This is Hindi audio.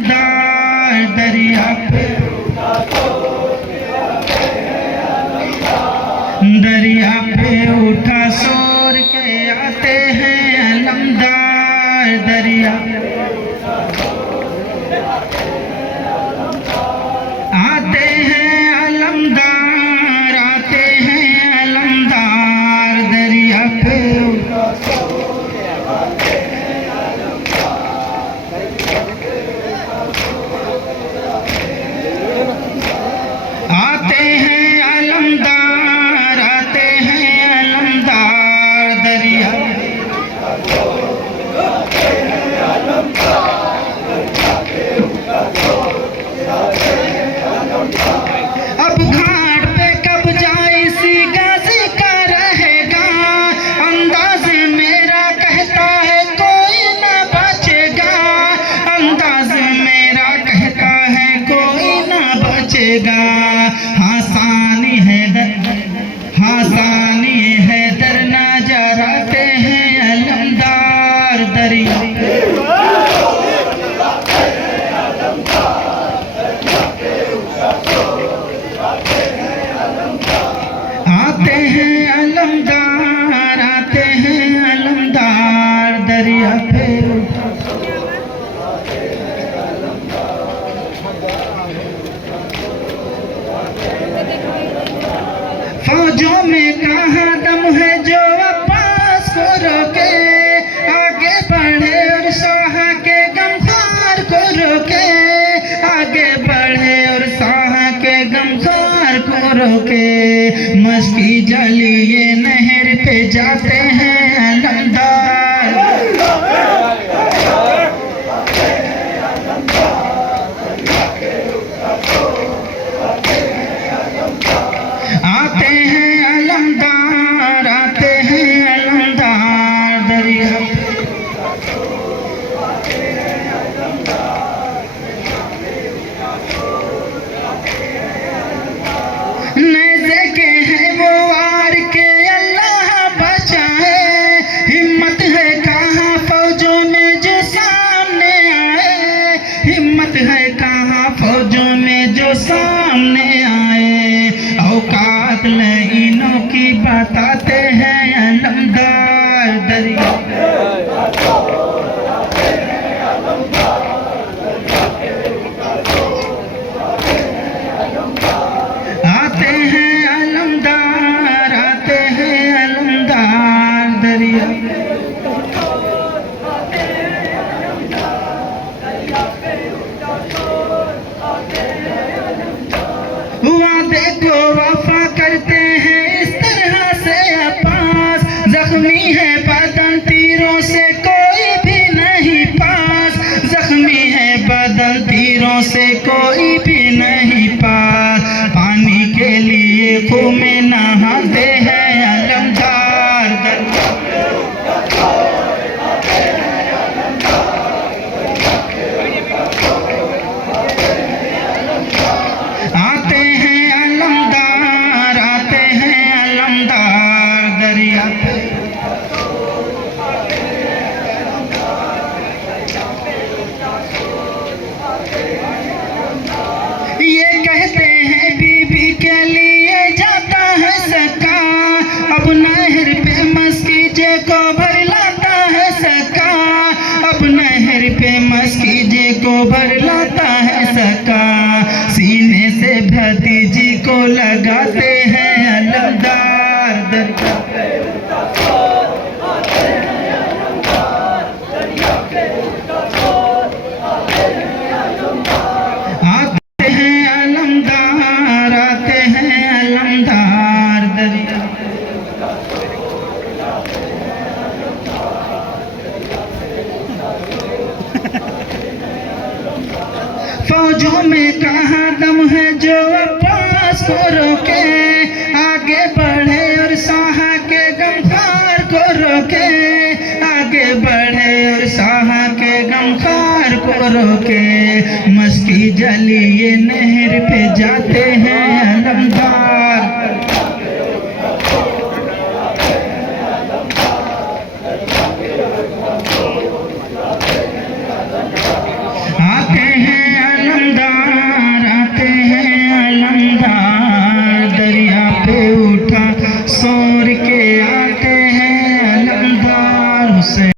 दरिया पे दरिया पे उठा शोर के आते हैं अलमदार। दरिया आते हैं अलमदार, आते हैं अलमदार। दरिया पे आते हैं अलमदार, आते हैं अलमदार। दरिया अब घाट पे कब जाए सी गाजी का रहेगा, अंदाज मेरा कहता है कोई ना बचेगा। अंदाज मेरा कहता है कोई ना बचेगा। हासानी है हासानी है दर नजराते हैं अलमदार। दरिया आते हैं अलमदार, आते हैं अलमदार। दरिया पे फौजों में कहाँ दम है जो अब्बास को रोके, आगे बढ़े और शाह के गमखार को रोके। आगे बढ़े और शाह के गमखार को रोके। मस्की जलिए नहर पे जाते हैं अलमदार। आते हैं अलमदार, आते हैं अलमदार। दरिया नज़े के हैं वो वार के अल्लाह बचाए। हिम्मत है कहाँ फौजों में जो सामने आए, हिम्मत है कहाँ फौजों में जो सामने आए। औकात लाइनों की बताते हैं अलमदार। दरिया आते हैं अलमदार, आते हैं अलमदार। दरिया वादे को वफा करते हैं इस तरह से अब्बास। जख्मी है बदन तीरों से कोई भी नहीं पास, जख्मी है बदन तीरों से कोई भी नहीं पास। पानी के लिए खूह में नहाते हैं अलमदार। आते हैं अलमदार, आते हैं अलमदार। दरिया ये कहते हैं बीबी के लिए जाता है सका, अब नहर पे मस्कीजे को भर लाता है सका। अब नहर पे मस्कीजे को भर लाता है सका। सीने से भतीजी को लगाते हैं अलमदार। आते हैं अलमदार, आते हैं अलमदार। दरिया फौजों में कहाँ दम है जो अब्बास को रोके, आगे बढ़े और शाह के गमखार को रोके। आगे बढ़े और शाह के गमखार को रोके। मस्की जलिए नहर पे जाते हैं अलमदार। आते हैं सो